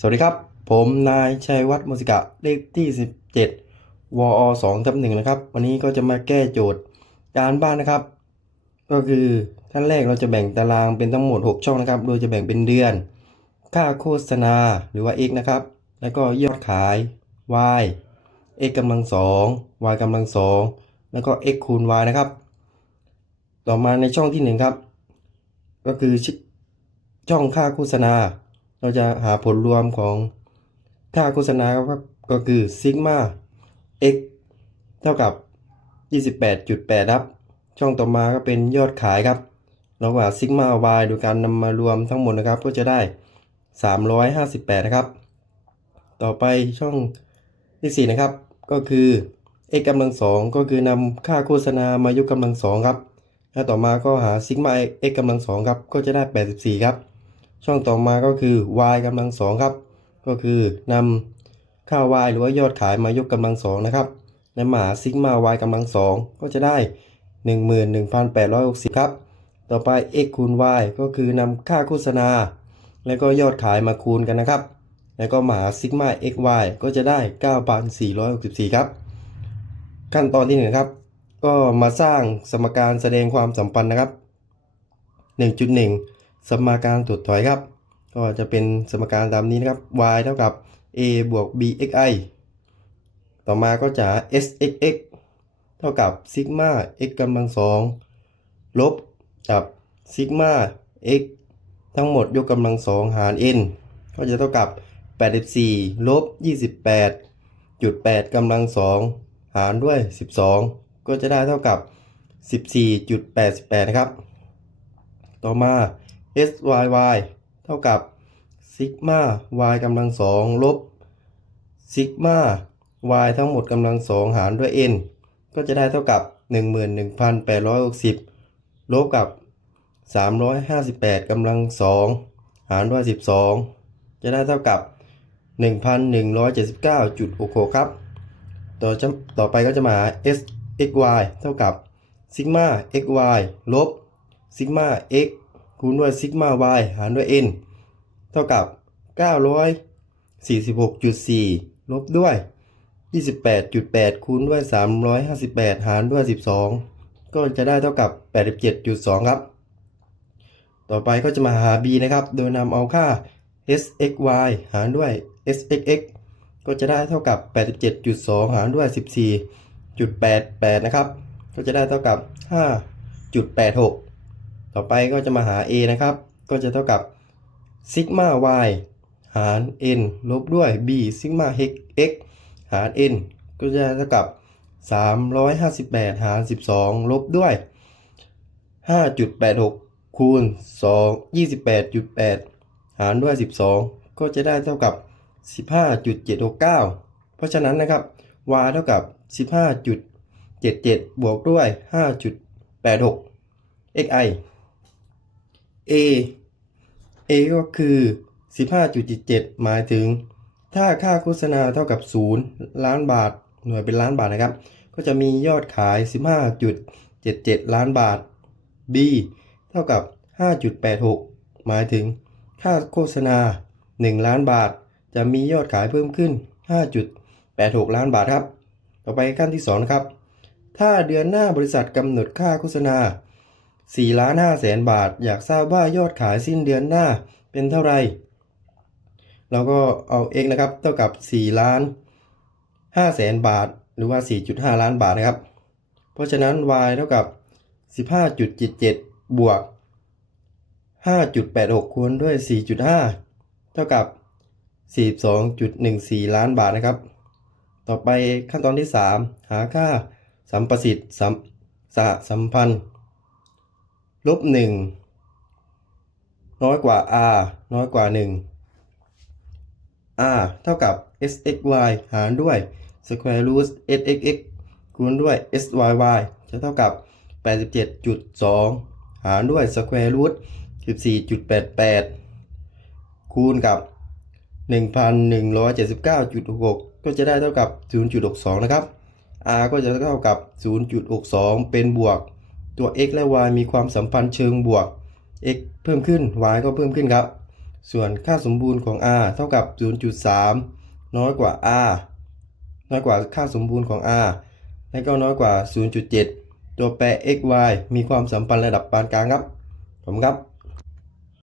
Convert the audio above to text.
สวัสดีครับ ผมนายชัยวัฒน์มุสิกะเลขที่ 17วอ2ทับหนึ่งนะครับ วันนี้ก็จะมาแก้โจทย์การบ้านนะครับ ก็คือขั้นแรกเราจะแบ่งตารางเป็นทั้งหมด 6 ช่องนะครับ โดยจะแบ่งเป็นเดือน ค่าโฆษณาหรือว่า x นะครับ แล้วก็ยอดขาย y x กำลังสอง y กำลังสองแล้วก็ x คูณ y นะครับ ต่อมาในช่องที่หนึ่งครับ ก็คือชช่องค่าโฆษณา เราจะหาผลรวมของค่าโฆษณาครับก็คือซิกมา x เท่ากับ 28.8 ครับ ช่องต่อมาก็เป็นยอดขายครับ เราหาซิกมา y โดยการนำมารวมทั้งหมดนะครับ ก็จะได้ 358 นะครับ ต่อไปช่องที่4นะครับ ก็คือ x กำลังสองก็คือนำค่าโฆษณามายกกำลังสองครับ แล้วต่อมาก็หาซิกมา x กำลังสองครับ ก็จะได้ 84 ครับ ช่องต่อมาก็คือ y กำลังสองครับ ก็คือนำค่า y หรือว่ายอดขายมายกกำลังสองนะครับและมาหาซิกมา y กำลังสองก็จะได้ 11,860 ครับ ต่อไป x คูณ y ก็คือนำค่าโฆษณา แล้วก็ยอดขายมาคูณกันนะครับ แล้วก็มาหาซิกมา xy ก็จะได้ 9,464 ครับ ขั้นตอนที่หนึ่งครับ ก็มาสร้างสมการแสดงความสัมพันธ์นะครับ 1.1 สมการถดถอยครับ ก็จะเป็นสมการตามนี้นะครับ y เท่ากับ a บวก bxi ต่อมาก็จะ sxx เท่ากับซิกมา x กำลังสองลบกับซิกมา x ทั้งหมดยกกำลังสองหาร n ก็จะเท่ากับ 84 ลบ 28.8กำลังสองหารด้วย 12 ก็จะได้เท่ากับ 14.88 นะครับ ต่อมา syy เท่ากับซิกมา y กำลังสองลบซิกมา y ทั้งหมดกำลังสองหารด้วย n ก็จะได้เท่ากับ 11,860 ลบกับ 358กำลังสองหารด้วย 12 จะได้เท่ากับ 1,179.66 ครับ ต่อจะต่อไปก็จะมาหา s x y เท่ากับซิกมา x y ลบซิกมา x คูณด้วยซิกมา y หารด้วย n เท่ากับ 946.4 ลบด้วย 28.8 คูณด้วย 358 หารด้วย 12 ก็จะได้เท่ากับ 87.2 ครับ ต่อไปก็จะมาหา b นะครับ โดยนำเอาค่า sxy หารด้วย sxx ก็จะได้เท่ากับ 87.2 หารด้วย 14.88 นะครับ ก็จะได้เท่ากับ 5.86 ต่อไปก็จะมาหา a นะครับ ก็จะเท่ากับซิกมา y หาร n ลบด้วย b ซิกมา x หาร n ก็จะเท่ากับ 358 หาร 12 ลบด้วย 5.86 คูณ 2 28.8 หารด้วย 12 ก็จะได้เท่ากับ 15.769 เพราะฉะนั้นนะครับ y เท่ากับ 15.77 บวกด้วย 5.86 xi a a ก็คือ 15.77 หมายถึง ถ้าค่าโฆษณาเท่ากับ 0 ล้านบาท หน่วยเป็นล้านบาทนะครับ ก็จะมียอดขาย 15.77 ล้านบาท b เท่ากับ 5.86 หมายถึง ค่าโฆษณา 1 ล้านบาท จะมียอดขายเพิ่มขึ้น 5.86 ล้านบาทครับ ต่อไปขั้นที่2นะครับ ถ้าเดือนหน้าบริษัทกำหนดค่าโฆษณา 4ล้าน5แสนบาท อยากทราบว่ายอดขายสิ้นเดือนหน้าเป็นเท่าไหร่เราก็เอา x นะครับ เท่ากับ4ล้าน5แสนบาท หรือว่า 4.5 ล้านบาทนะครับ เพราะฉะนั้น y เท่ากับ 15.77 บวก 5.86 คูณด้วย 4.5 เท่ากับ 42.14 ล้านบาทนะครับ ต่อไปขั้นตอนที่ 3 หาค่าสัมประสิทธิ์สัมสสัมพันธ์ ลบ1น้อยกว่า r น้อยกว่า 1 r เท่ากับ sxy หารด้วย square root sxx คูณด้วย syy จะเท่ากับ 87.2 หารด้วย square root 14.88 คูณกับ 1,179.66ก็จะได้เท่ากับ 0.62 นะครับ r ก็จะเท่ากับ 0.62 เป็นบวก ตัว x และ y มีความสัมพันธ์เชิงบวก x เพิ่มขึ้น y ก็เพิ่มขึ้นครับ ส่วนค่าสมบูรณ์ของ r เท่ากับ 0.3 น้อยกว่า r น้อยกว่าค่าสมบูรณ์ของ r และก็น้อยกว่า 0.7 ตัวแปร x y มีความสัมพันธ์ระดับปานกลางครับผมครับ